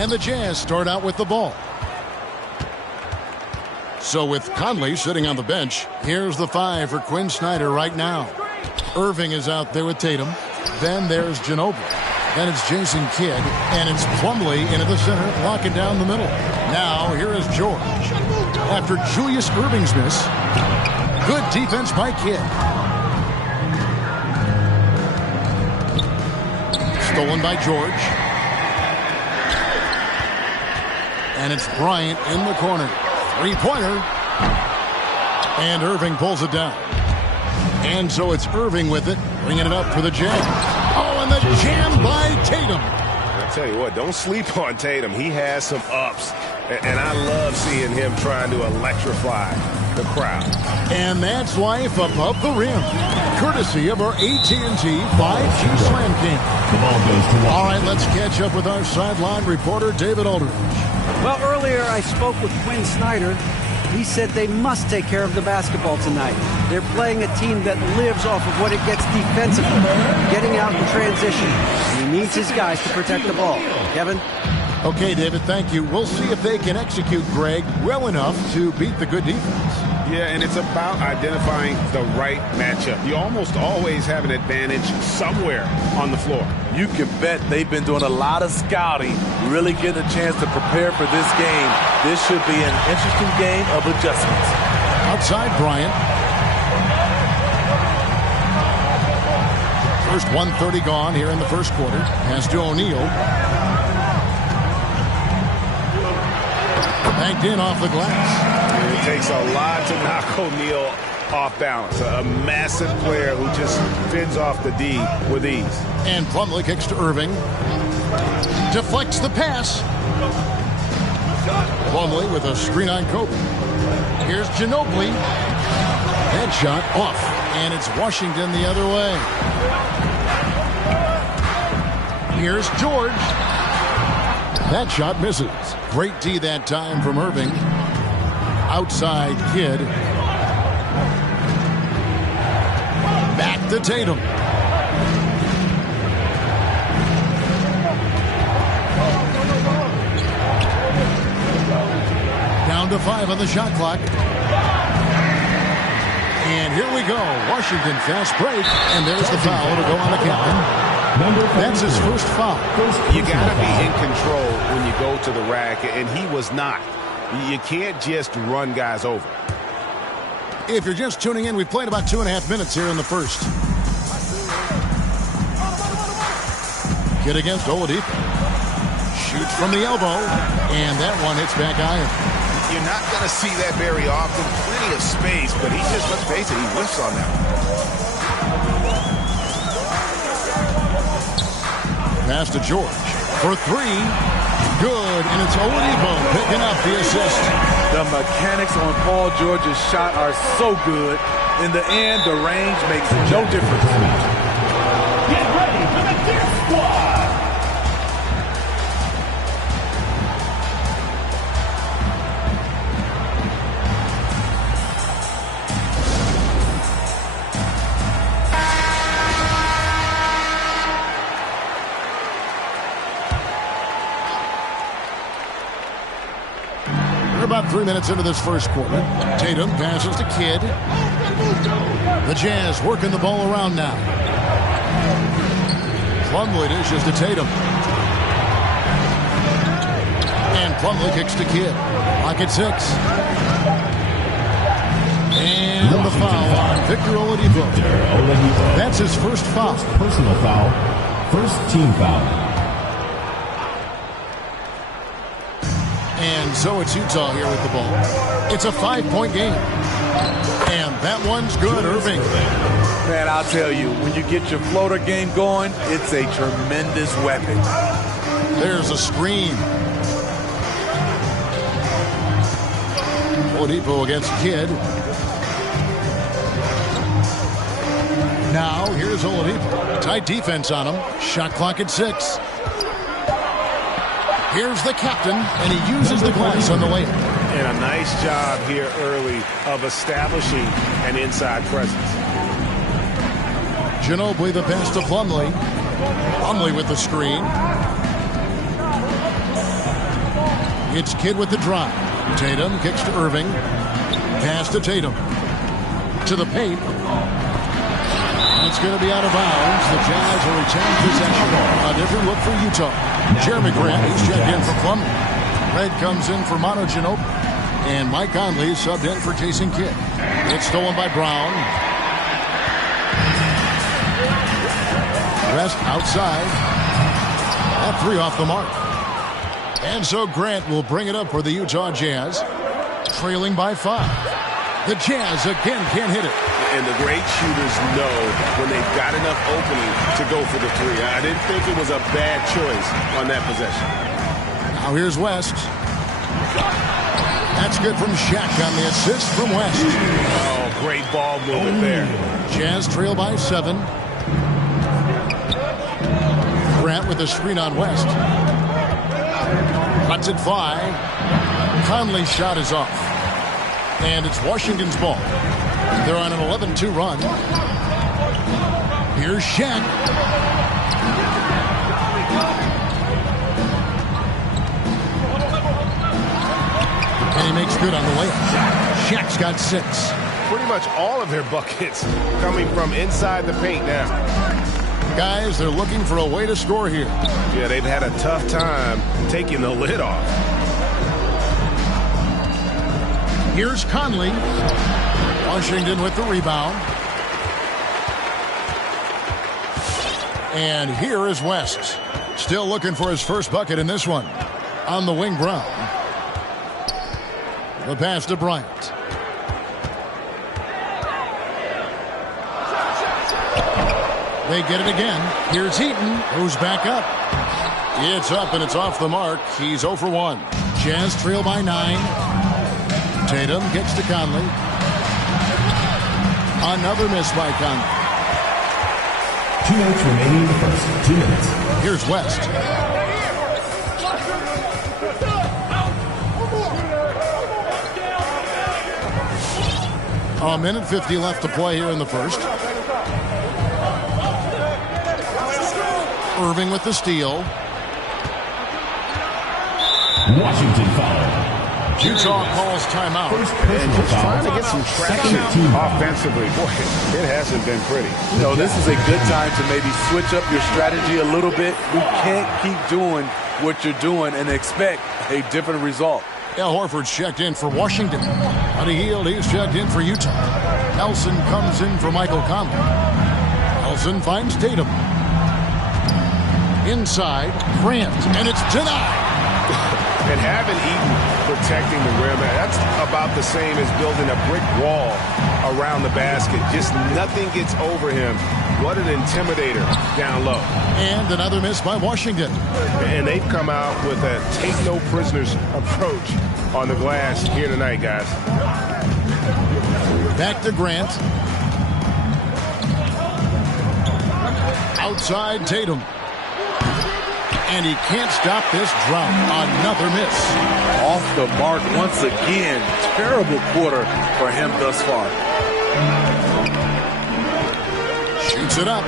And the Jazz start out with the ball. So with Conley sitting on the bench, here's the 5 for Quinn Snyder right now. Irving is out there with Tatum. Then there's Ginobili. Then it's Jason Kidd. And it's Plumlee into the center, locking down the middle. Now here is George. After Julius Irving's miss, good defense by Kidd. Stolen by George. And it's Bryant in the corner. Three-pointer. And Irving pulls it down. And so it's Irving with it, bringing it up for the Jazz. Oh, and the jam by Tatum. I tell you what, don't sleep on Tatum. He has some ups. And I love seeing him trying to electrify the crowd. And that's life above the rim. Courtesy of our AT&T 5G Slam King. All right, let's catch up with our sideline reporter, David Aldridge. Well, earlier I spoke with Quinn Snyder. He said they must take care of the basketball tonight. They're playing a team that lives off of what it gets defensively, getting out in transition. And he needs his guys to protect the ball. Kevin? Okay, David, thank you. We'll see if they can execute Greg well enough to beat the good defense. Yeah, and it's about identifying the right matchup. You almost always have an advantage somewhere on the floor. You can bet they've been doing a lot of scouting, really getting a chance to prepare for this game. This should be an interesting game of adjustments. Outside Bryant. First 1:30 gone here in the first quarter. Pass to O'Neal. Banked in off the glass. It takes a lot to knock O'Neal off balance. A massive player who just fends off the D with ease. And Plumlee kicks to Irving. Deflects the pass. Plumlee with a screen on Kobe. Here's Ginobili. Headshot off. And it's Washington the other way. Here's George. That shot misses. Great D that time from Irving. Outside Kidd. Back to Tatum. Down to 5 on the shot clock. And here we go. Washington fast break. And there's the foul to go on the captain. That's his first foul. You got to be in control when you go to the rack, and he was not. You can't just run guys over. If you're just tuning in, we've played about 2.5 minutes here in the first. Kidd against Oladipo. Shoots from the elbow, and that one hits back iron. You're not going to see that very often. Plenty of space, but he just, let's face it, he whiffs on that one. Pass to George for 3. Good, and it's Oladipo picking up the assist. The mechanics on Paul George's shot are so good. In the end, the range makes no difference. Get ready for the Deer Squad. About 3 minutes into this first quarter. Tatum passes to Kidd. The Jazz working the ball around now. Plumlee dishes to Tatum. And Plumlee kicks to Kidd. Pocket 6. And the foul on Victor Oladipo. That's his first foul. Personal foul. First team foul. And so it's Utah here with the ball. It's a 5-point game. And that one's good, Irving. Man, I'll tell you, when you get your floater game going, it's a tremendous weapon. There's a screen. Oladipo against Kidd. Now, here's Oladipo. Tight defense on him. Shot clock at 6. Here's the captain, and he uses the glass on the layup. And a nice job here early of establishing an inside presence. Ginobili the pass to Plumlee. Plumlee with the screen. It's Kidd with the drive. Tatum kicks to Irving. Pass to Tatum. To the paint. It's going to be out of bounds. The Jazz will retain possession. A different look for Utah. Jeremy Grant, he's checked in for Plumlee. Red comes in for Manu Ginobili. And Mike Conley subbed in for Jason Kidd. It's stolen by Brown. West outside. That three off the mark. And so Grant will bring it up for the Utah Jazz. Trailing by 5. The Jazz again can't hit it. And the great shooters know when they've got enough opening to go for the three. I didn't think it was a bad choice on that possession. Now here's West. That's good from Shaq on the assist from West. Oh, great ball movement there. Jazz trail by 7. Grant with a screen on West. Cuts it 5. Conley's shot is off. And it's Washington's ball. They're on an 11-2 run. Here's Shaq. And he makes good on the layup. Shaq's got 6. Pretty much all of their buckets coming from inside the paint now. Guys, they're looking for a way to score here. Yeah, they've had a tough time taking the lid off. Here's Conley. Washington with the rebound. And here is West. Still looking for his first bucket in this one. On the wing, Brown. The pass to Bryant. They get it again. Here's Heaton, who's back up. It's up and it's off the mark. He's 0 for 1. Jazz trail by 9. Tatum gets to Conley. Another miss by Conley. 2 minutes remaining in the first. 2 minutes. Here's West. A minute 50 left to play here in the first. Irving with the steal. Washington foul. Utah calls timeout. And just trying to get some traction offensively. Boy, it hasn't been pretty. You know, this is a good time to maybe switch up your strategy a little bit. You can't keep doing what you're doing and expect a different result. Al Horford's checked in for Washington. Buddy Hield, he's checked in for Utah. Nelson comes in for Michael Conley. Nelson finds Tatum. Inside, Grant, and it's denied. And having Eaton protecting the rim, that's about the same as building a brick wall around the basket. Just nothing gets over him. What an intimidator down low. And another miss by Washington. And they've come out with a take-no-prisoners approach on the glass here tonight, guys. Back to Grant. Outside Tatum. And he can't stop this drought. Another miss. Off the mark once again. Terrible quarter for him thus far. Shoots it up.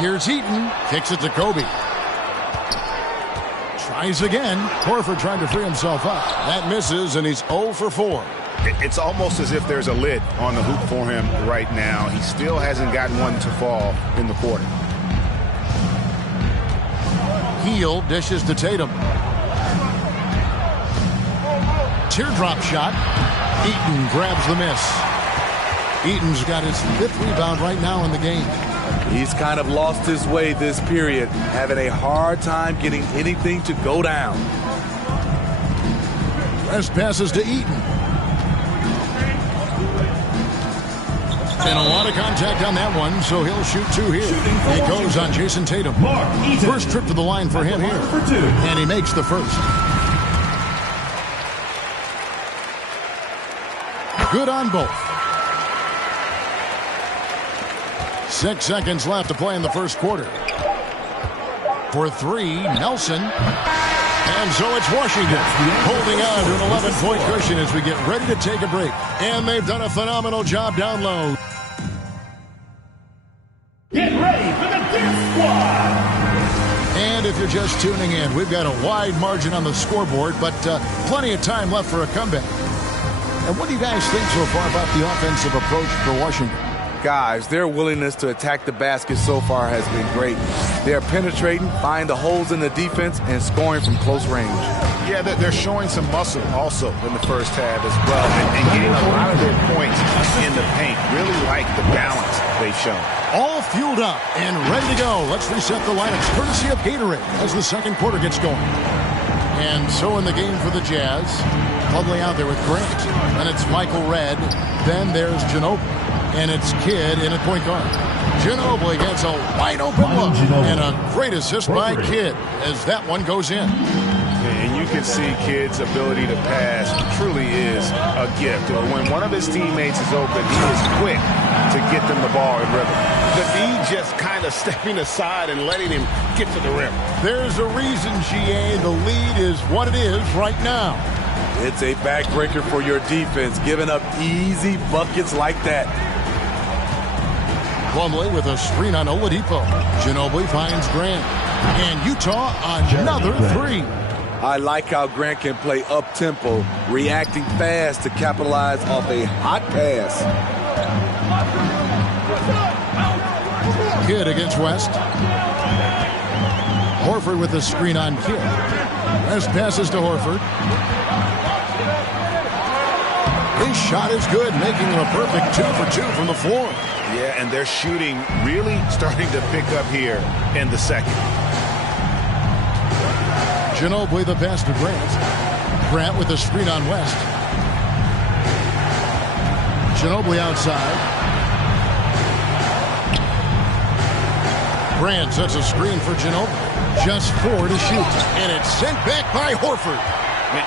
Here's Heaton. Kicks it to Kobe. Tries again. Horford trying to free himself up. That misses, and he's 0 for 4. It's almost as if there's a lid on the hoop for him right now. He still hasn't gotten one to fall in the quarter. Hield dishes to Tatum. Teardrop shot. Eaton grabs the miss. Eaton's got his 5th rebound right now in the game. He's kind of lost his way this period, having a hard time getting anything to go down. West passes to Eaton. And a lot of contact on that one, so he'll shoot 2 here. It goes on Jason Tatum. First trip to the line for him here. And he makes the first. Good on both. 6 seconds left to play in the first quarter. For 3, Nelson. And so it's Washington holding on to an 11-point cushion as we get ready to take a break. And they've done a phenomenal job down low. Get ready for the Death Squad. And if you're just tuning in, we've got a wide margin on the scoreboard, but plenty of time left for a comeback. And what do you guys think so far about the offensive approach for Washington? Guys, their willingness to attack the basket so far has been great. They're penetrating, finding the holes in the defense, and scoring from close range. Yeah, they're showing some muscle also in the first half as well, and getting a lot of their points in the paint. Really like the balance they've shown. All fueled up and ready to go. Let's reset the lineups courtesy of Gatorade as the second quarter gets going. And so in the game for the Jazz, Plumlee out there with Grant. And it's Michael Redd. Then there's Ginobili. And it's Kidd in at point guard. Ginobili gets a wide open look. And a great assist by Kidd as that one goes in. And you can see Kidd's ability to pass truly is a gift. When one of his teammates is open, he is quick to get them the ball in rhythm. The D just kind of stepping aside and letting him get to the rim. There's a reason, GA, the lead is what it is right now. It's a backbreaker for your defense, giving up easy buckets like that. Plumlee with a screen on Oladipo. Ginobili finds Grant. And Utah another three. I like how Grant can play up-tempo, reacting fast to capitalize off a hot pass. Kidd against West. Horford with the screen on Kidd. West passes to Horford. His shot is good, making him a perfect 2 for 2 from the floor. Yeah, and they're shooting really starting to pick up here in the second. Ginobili the pass to Grant. Grant with the screen on West. Ginobili outside. Grant sets a screen for Ginobili. Just 4 to shoot. And it's sent back by Horford.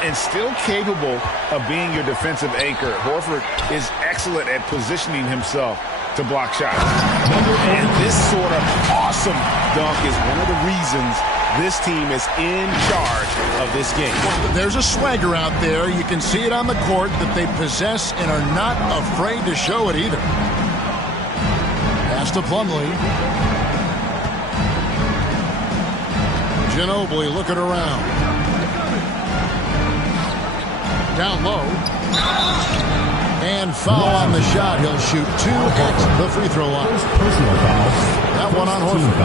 And still capable of being your defensive anchor. Horford is excellent at positioning himself to block shots. And this sort of awesome dunk is one of the reasons this team is in charge of this game. There's a swagger out there. You can see it on the court that they possess and are not afraid to show it either. Pass to Plumlee. Ginobili looking around. Down low. And foul on the shot. He'll shoot 2 at the free throw line. Personal foul. That one on Horford.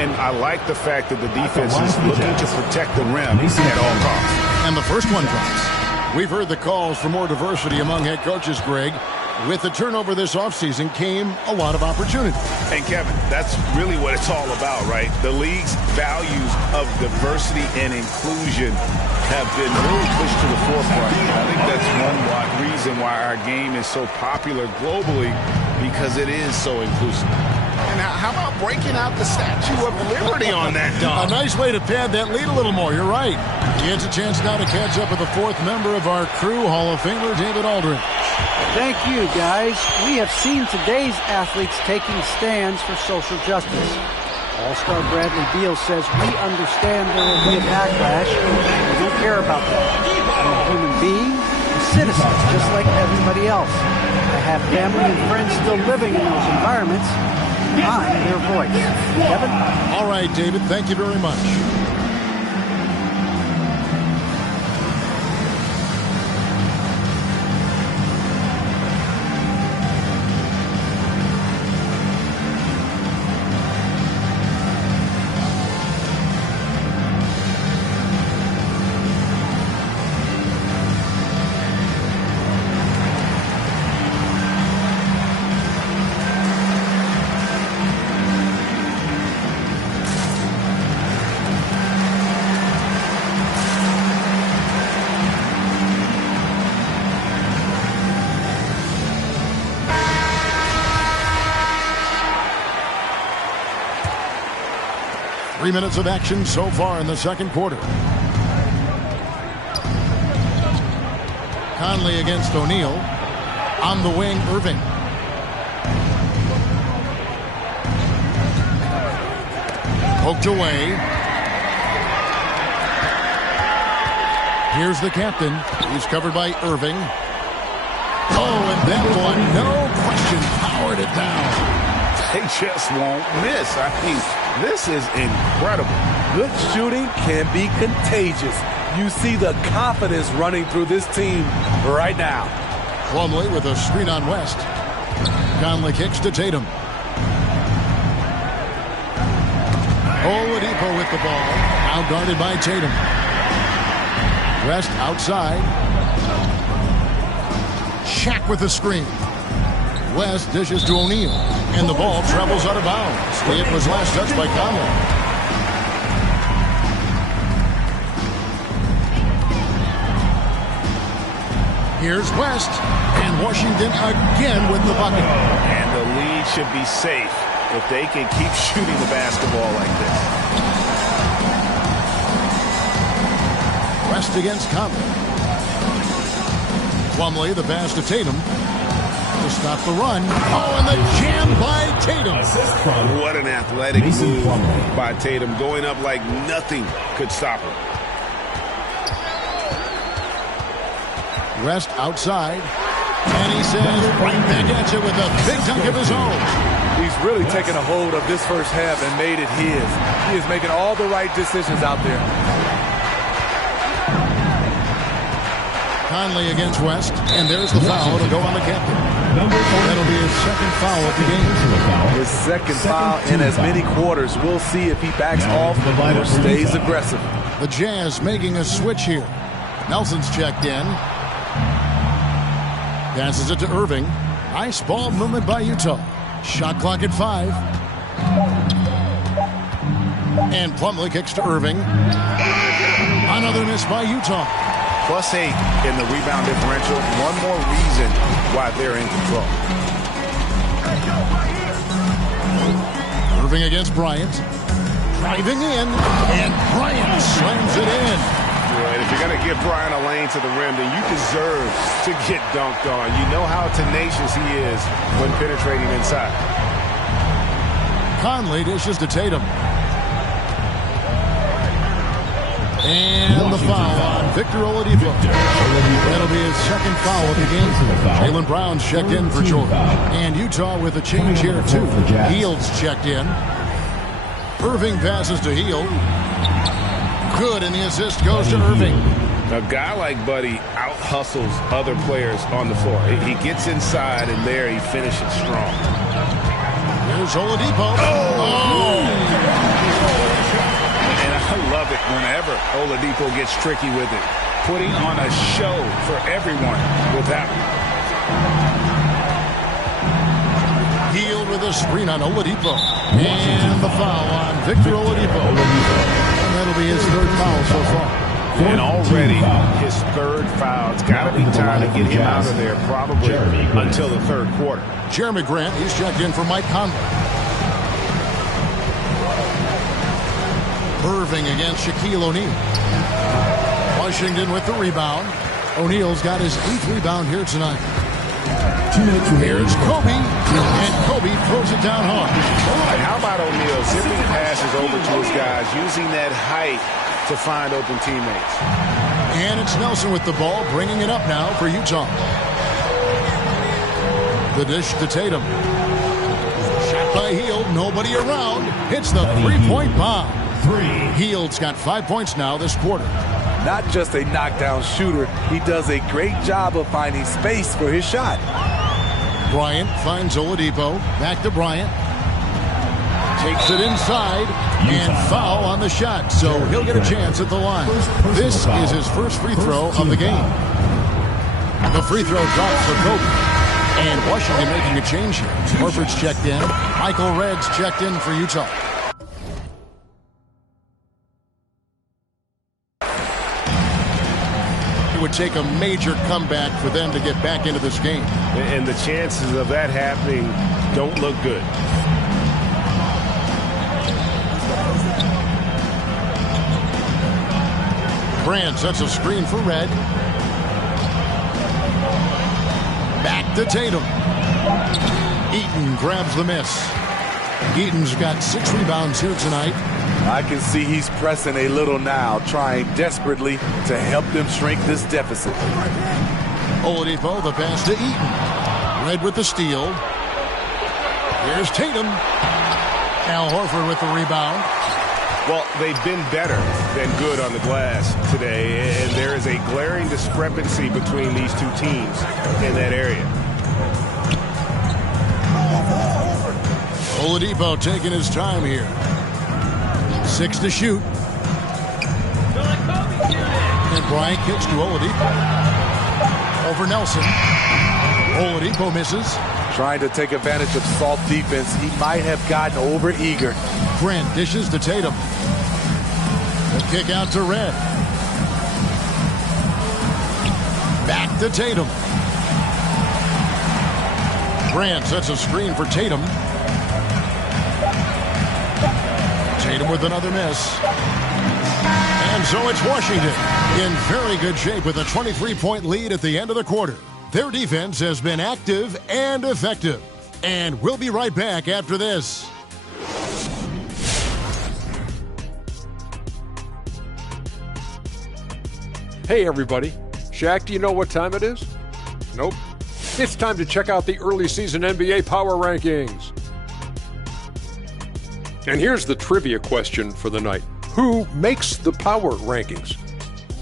And I like the fact that the defense is looking to protect the rim at all costs. And the first one drops. We've heard the calls for more diversity among head coaches, Greg. With the turnover this offseason came a lot of opportunity. And Kevin, that's really what it's all about, right? The league's values of diversity and inclusion have been really pushed to the forefront. I think that's one reason why our game is so popular globally, because it is so inclusive. And how about breaking out the Statue of Liberty on that dunk? A nice way to pad that lead a little more. You're right. He gets a chance now to catch up with the 4th member of our crew, Hall of Famer David Aldridge. Thank you, guys. We have seen today's athletes taking stands for social justice. All-Star Bradley Beal says, we understand there will be a backlash. We don't care about that. I'm a human being, a citizen, just like everybody else. I have family and friends still living in those environments. I'm their voice. Kevin? All right, David, thank you very much. Three minutes of action so far in the second quarter. Conley against O'Neal. On the wing, Irving. Poked away. Here's the captain. He's covered by Irving. Oh, and that one, no question, powered it down. They just won't miss. I mean, this is incredible. Good shooting can be contagious. You see the confidence running through this team right now. Plumlee with a screen on West. Conley kicks to Tatum. Oladipo with the ball. Now guarded by Tatum. West outside. Shaq with the screen. West dishes to O'Neal. And the ball travels out of bounds. It was last touched by Conley. Here's West, and Washington again with the bucket. And the lead should be safe if they can keep shooting the basketball like this. West against Conley. Plumlee, the pass to Tatum to stop the run. Oh, and the jam by Tatum. What an athletic move by Tatum, going up like nothing could stop him. West outside, and he says right back at you with a big dunk of his own. He's really taken a hold of this first half and made it his. He is making all the right decisions out there. Conley against West, and there's the foul to go on the captain. That'll be his second foul of the game. His second foul in as many quarters. We'll see if he backs off or stays aggressive. The Jazz making a switch here. Nelson's checked in. Passes it to Irving. Nice ball movement by Utah. Shot clock at 5. And Plumlee kicks to Irving. Another miss by Utah. +8 in the rebound differential. One more reason why they're in control. Irving against Bryant. Driving in, and Bryant slams it in. And if you're going to give Bryant a lane to the rim, then you deserve to get dunked on. You know how tenacious he is when penetrating inside. Conley dishes to Tatum. And the foul on Victor Oladipo. That'll be his second foul of the game. Jaylen Brown's checked in for Jordan. And Utah with a change here, too. Hield's checked in. Irving passes to Hield. Good, and the assist goes to Irving. A guy like Buddy out-hustles other players on the floor. He gets inside, and there he finishes strong. Here's Oladipo. And I love it whenever Oladipo gets tricky with it. Putting on a show for everyone with that one. Hield with a screen on Oladipo. And the foul on Victor Oladipo. That'll be his third foul so far. And already his third foul. It's got to be time to get him out of there probably until the third quarter. Jeremy Grant, he's checked in for Mike Conley. Irving against Shaquille O'Neal. Washington with the rebound. O'Neal's got his 8th rebound here tonight. Here's Kobe, and Kobe throws it down hard. And how about O'Neal zipping passes over to his guys, using that height to find open teammates. And it's Nelson with the ball, bringing it up now for Utah. The dish to Tatum. Shot by Hield, nobody around. Hits the three-point bomb. Hield's got 5 points now this quarter. Not just a knockdown shooter, he does a great job of finding space for his shot. Bryant finds Oladipo. Back to Bryant. Takes it inside. And foul on the shot. So he'll get a chance at the line. This is his first free throw of the game. The free throw drops for Kobe. And Washington making a change here. Horford's checked in. Michael Redd's checked in for Utah. It would take a major comeback for them to get back into this game. And the chances of that happening don't look good. Grant sets a screen for Red. Back to Tatum. Eaton grabs the miss. Eaton's got 6 rebounds here tonight. I can see he's pressing a little now, trying desperately to help them shrink this deficit. Oladipo, the pass to Eaton. Red with the steal. Here's Tatum. Al Horford with the rebound. Well, they've been better than good on the glass today, and there is a glaring discrepancy between these two teams in that area. Oladipo taking his time here. 6 to shoot. And Bryant kicks to Oladipo. Over Nelson. Oladipo misses. Trying to take advantage of soft defense. He might have gotten over eager. Grant dishes to Tatum. The kick out to Red. Back to Tatum. Grant sets a screen for Tatum. Tatum with another miss. And so it's Washington in very good shape with a 23-point lead at the end of the quarter. Their defense has been active and effective. And we'll be right back after this. Hey everybody, Shaq, do you know what time it is? Nope. It's time to check out the early season NBA Power Rankings. And here's the trivia question for the night. Who makes the Power Rankings?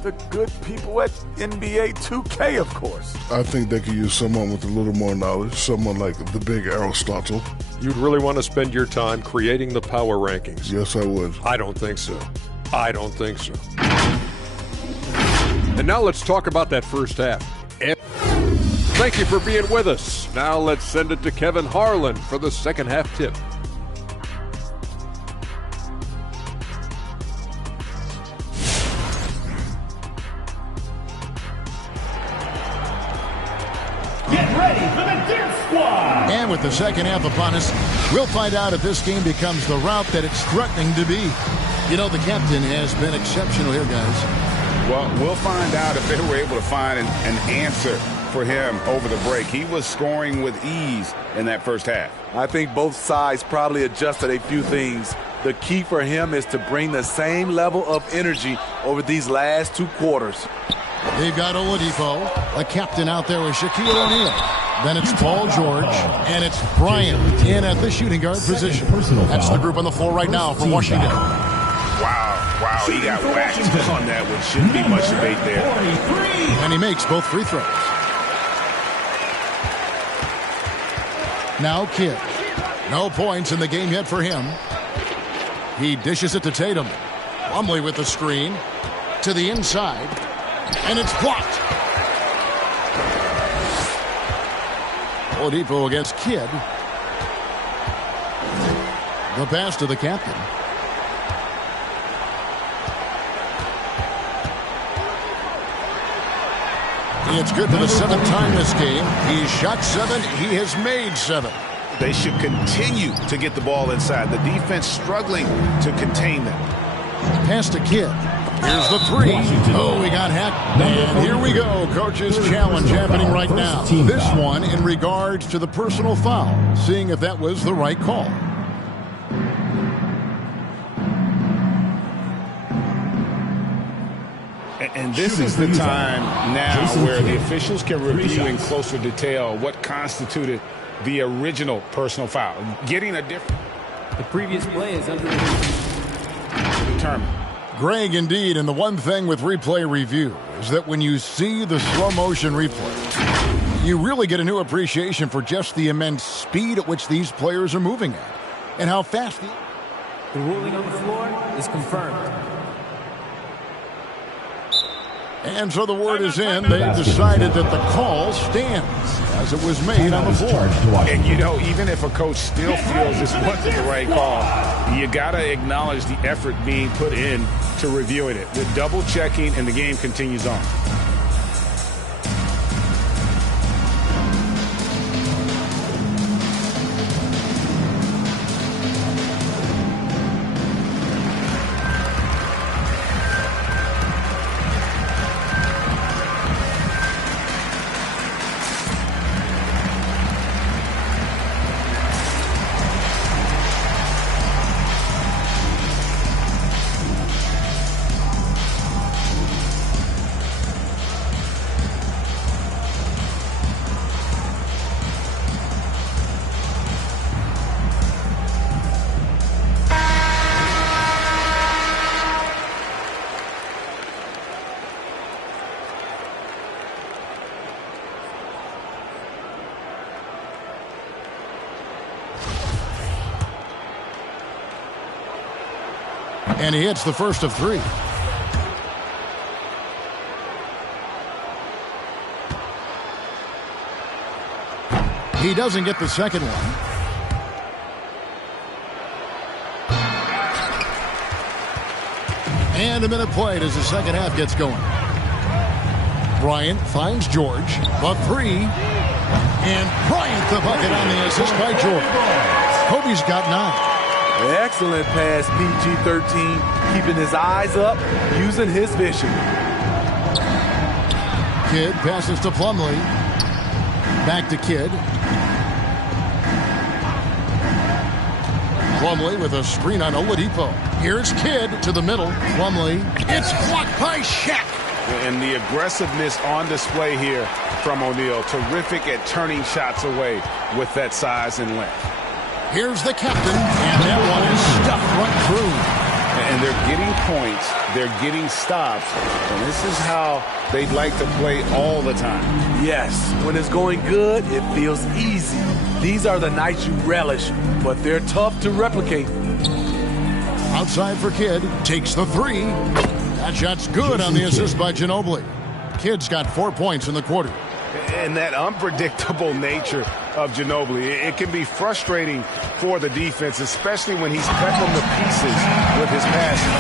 The good people at NBA 2K, of course. I think they could use someone with a little more knowledge, someone like the big Aristotle. You'd really want to spend your time creating the Power Rankings. Yes, I would. I don't think so. I don't think so. And now let's talk about that first half. Thank you for being with us. Now let's send it to Kevin Harlan for the second half tip. Get ready for the Dirt Squad! And with the second half upon us, we'll find out if this game becomes the route that it's threatening to be. You know, the captain has been exceptional here, guys. Well, we'll find out if they were able to find an answer for him over the break. He was scoring with ease in that first half. I think both sides probably adjusted a few things. The key for him is to bring the same level of energy over these last 2 quarters. They've got Oladipo, a captain out there with Shaquille O'Neal. Then it's Paul George, and it's Bryant in at the shooting guard position. That's the group on the floor right now for Washington. Wow, he got whacked on that one. Shouldn't be much debate there. And he makes both free throws. Now Kidd. No points in the game yet for him. He dishes it to Tatum. Plumlee with the screen. To the inside. And it's blocked. Oladipo against Kidd. The pass to the captain. It's good for the 7th time this game. He's shot 7. He has made 7. They should continue to get the ball inside. The defense struggling to contain them. Pass to Kidd. Here's the 3. Oh, we got hacked. And here we go. Coach's challenge happening right now. This one in regards to the personal foul. Seeing if that was the right call. And this is the time now where the officials can review in closer detail what constituted the original personal foul. Getting a different... The previous play is under determined. Greg, indeed, and the one thing with replay review is that when you see the slow motion replay, you really get a new appreciation for just the immense speed at which these players are moving at and how fast the ruling on the floor is confirmed. And so the word is in. They've decided that the call stands as it was made on the floor. And, you know, even if a coach still feels this wasn't the right call, you got to acknowledge the effort being put in to reviewing it. The double checking, and the game continues on. And he hits the first of 3. He doesn't get the second one. And a minute played as the second half gets going. Bryant finds George. The 3. And Bryant the bucket on the assist by George. Kobe's got 9. Excellent pass, PG-13. Keeping his eyes up, using his vision. Kidd passes to Plumlee. Back to Kidd. Plumlee with a screen on Oladipo. Here's Kidd to the middle. Plumlee. It's blocked by Shaq. And the aggressiveness on display here from O'Neal. Terrific at turning shots away with that size and length. Here's the captain, and that one is stuffed right through. And they're getting points. They're getting stops. And this is how they'd like to play all the time. Yes, when it's going good, it feels easy. These are the nights you relish, but they're tough to replicate. Outside for Kidd, takes the 3. That shot's good on the assist by Ginobili. Kidd's got 4 points in the quarter. And that unpredictable nature of Ginobili, it can be frustrating for the defense, especially when he's cut them to pieces with his passing.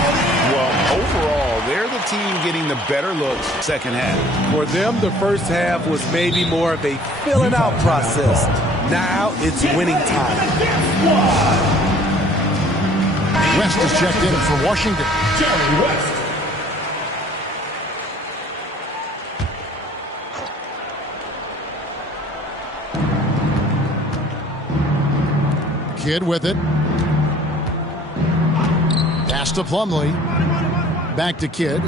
Well, overall, they're the team getting the better looks second half. For them, the first half was maybe more of a filling out process. Now it's winning time. West is checked in for Washington. Jerry West. Kidd with it. Pass to Plumlee. Back to Kidd.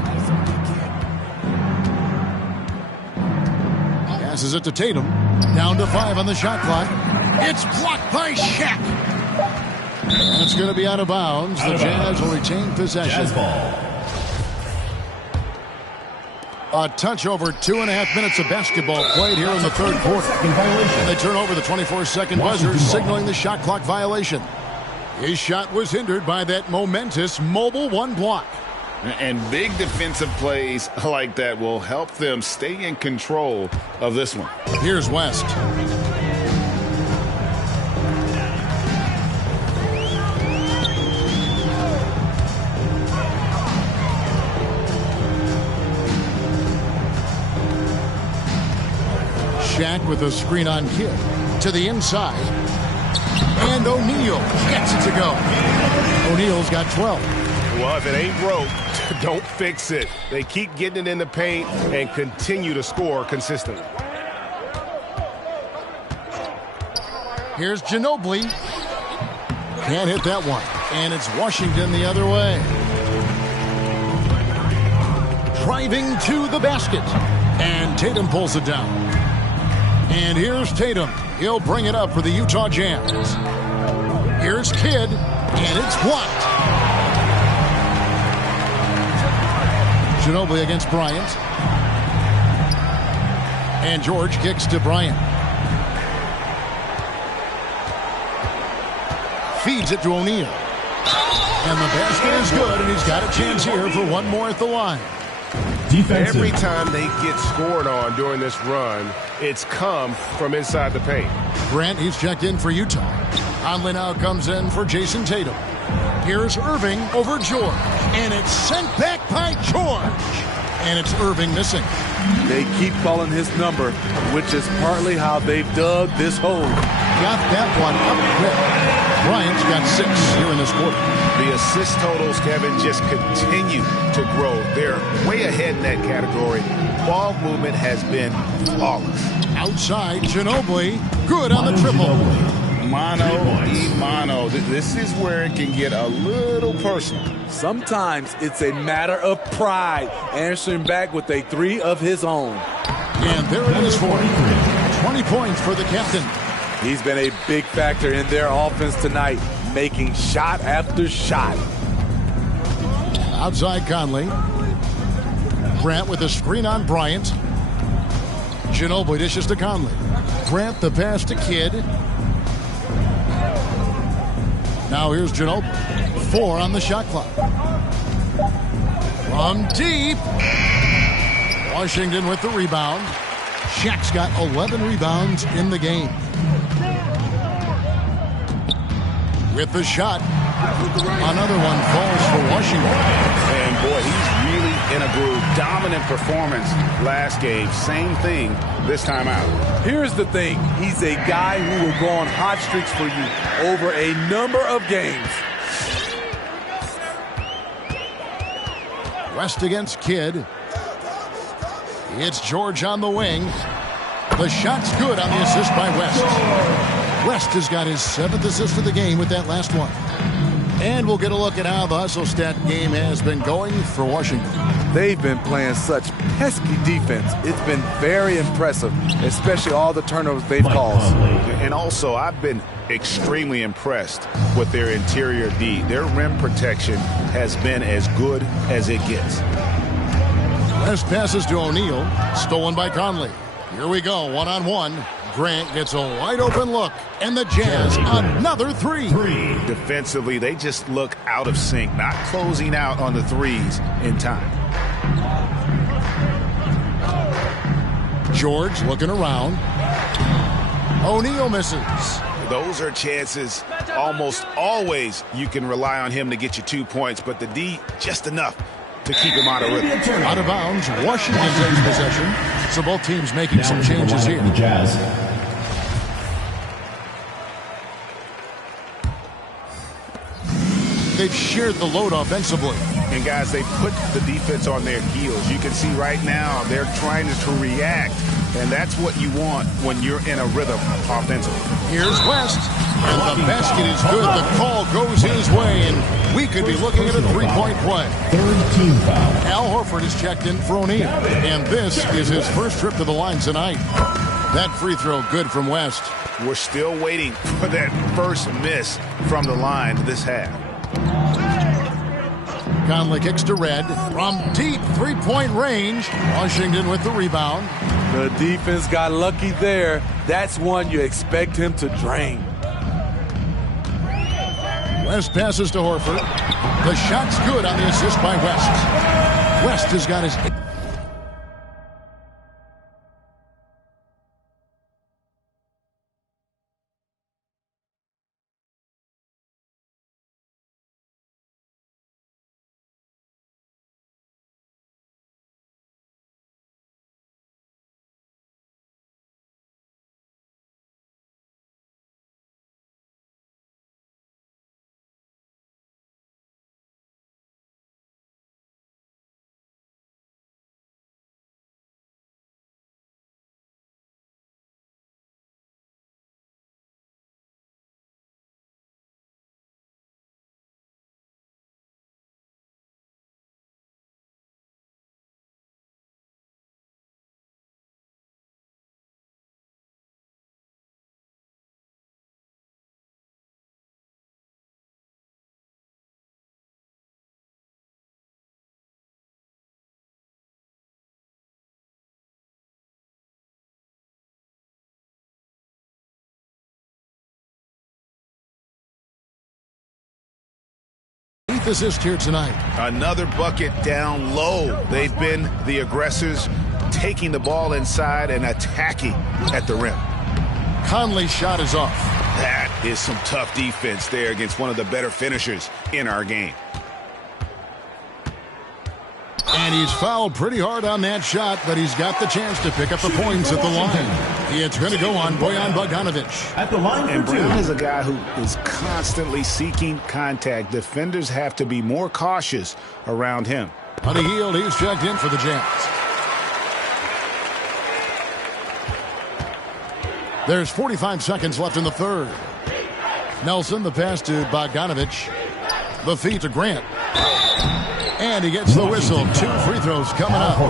Passes it to Tatum. Down to 5 on the shot clock. It's blocked by Shaq. And it's going to be out of bounds. The Jazz will retain possession. A touch over 2.5 minutes of basketball played here in the third quarter. And they turn over the 24-second buzzer, signaling the shot clock violation. His shot was hindered by that momentous mobile 1 block. And big defensive plays like that will help them stay in control of this one. Here's West. Shaq with a screen on Kidd. To the inside. And O'Neal gets it to go. O'Neal's got 12. Well, if it ain't broke, don't fix it. They keep getting it in the paint and continue to score consistently. Here's Ginobili. Can't hit that one. And it's Washington the other way. Driving to the basket. And Tatum pulls it down. And here's Tatum. He'll bring it up for the Utah Jazz. Here's Kidd, and it's blocked. Ginobili against Bryant. And George kicks to Bryant. Feeds it to O'Neal. And the basket is good, and he's got a chance here for one more at the line. Defensive. Every time they get scored on during this run, it's come from inside the paint. Grant, he's checked in for Utah. Conley now comes in for Jason Tatum. Here's Irving over George. And it's sent back by George. And it's Irving missing. They keep calling his number, which is partly how they've dug this hole. Got that one up quick. Bryant's got 6 here in this quarter. The assist totals, Kevin, just continue to grow. They're way ahead in that category. Ball movement has been flawless. Outside, Ginobili. Good on the triple. Mano. This is where it can get a little personal. Sometimes it's a matter of pride, answering back with a 3 of his own. And there it is for him. 20 points for the captain. He's been a big factor in their offense tonight, making shot after shot. Outside Conley. Grant with a screen on Bryant. Ginobili dishes to Conley. Grant the pass to Kidd. Now here's Ginobili. 4 on the shot clock. From deep. Washington with the rebound. Shaq's got 11 rebounds in the game. With the shot. Another one falls for Washington. And boy, he's really in a groove. Dominant performance last game. Same thing this time out. Here's the thing. He's a guy who will go on hot streaks for you over a number of games. West against Kidd. It's George on the wing. The shot's good on the assist by West. West has got his 7th assist of the game with that last one. And we'll get a look at how the hustle stat game has been going for Washington. They've been playing such pesky defense. It's been very impressive, especially all the turnovers they've caused. And also, I've been extremely impressed with their interior D. Their rim protection has been as good as it gets. West passes to O'Neal, stolen by Conley. Here we go, one-on-one. Grant gets a wide open look, and the Jazz another three. Defensively, they just look out of sync, not closing out on the threes in time. George looking around. O'Neal misses. Those are chances almost always you can rely on him to get you 2 points, but the D just enough to keep him out of rhythm. Out of bounds, Washington takes possession. So both teams making some changes here. They've shared the load offensively. And guys, they put the defense on their heels. You can see right now they're trying to react, and that's what you want when you're in a rhythm offensively. Here's West, and the basket is good. The call goes his way, and we could be looking at a three-point play. Al Horford is checked in for O'Neal, and this is his first trip to the line tonight. That free throw good from West. We're still waiting for that first miss from the line this half. Conley kicks to Red from deep three-point range. Washington with the rebound. The defense got lucky there. That's one you expect him to drain. West passes to Horford. The shot's good on the assist by West. West has got his... assist here tonight. Another bucket down low. They've been the aggressors, taking the ball inside and attacking at the rim. Conley's shot is off. That is some tough defense there against one of the better finishers in our game. And he's fouled pretty hard on that shot, but he's got the chance to pick up the points at the line. It's going to go on Bojan Bogdanovic. At the line and Brown is a guy who is constantly seeking contact. Defenders have to be more cautious around him. On the heel, he's checked in for the Jazz. There's 45 seconds left in the third. Nelson, the pass to Bogdanovic. The feed to Grant. And he gets the whistle. 2 free throws coming up.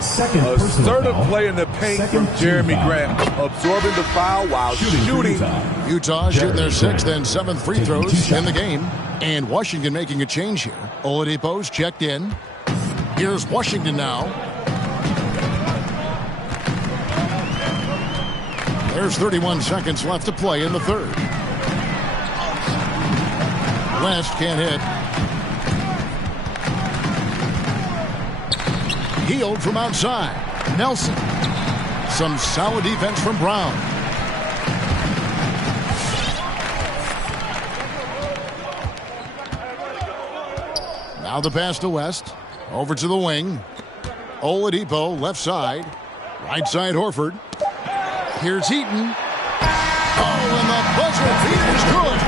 Assertive play in the paint from Jeremy Grant, absorbing the foul while shooting. Utah shooting their 6th and 7th free throws in the game. And Washington making a change here. Oladipo's checked in. Here's Washington now. There's 31 seconds left to play in the third. West can't hit. Healed from outside. Nelson. Some solid defense from Brown. Now the pass to West. Over to the wing. Oladipo left side. Right side Horford. Here's Heaton. Oh, and the buzzer beater is good.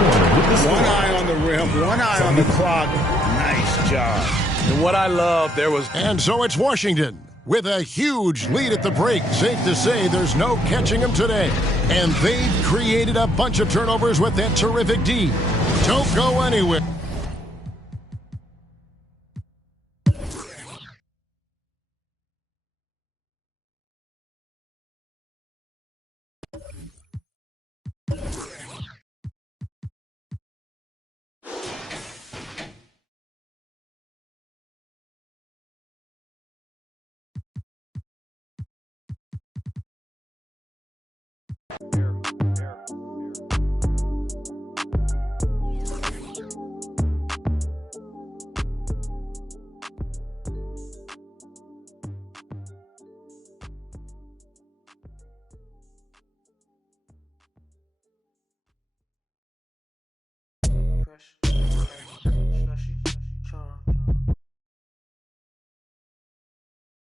One eye on the rim, one eye on the clock. Nice job. And what I love, there was... And so it's Washington with a huge lead at the break. Safe to say there's no catching them today. And they've created a bunch of turnovers with that terrific D. Don't go anywhere. Fresh. Slushy.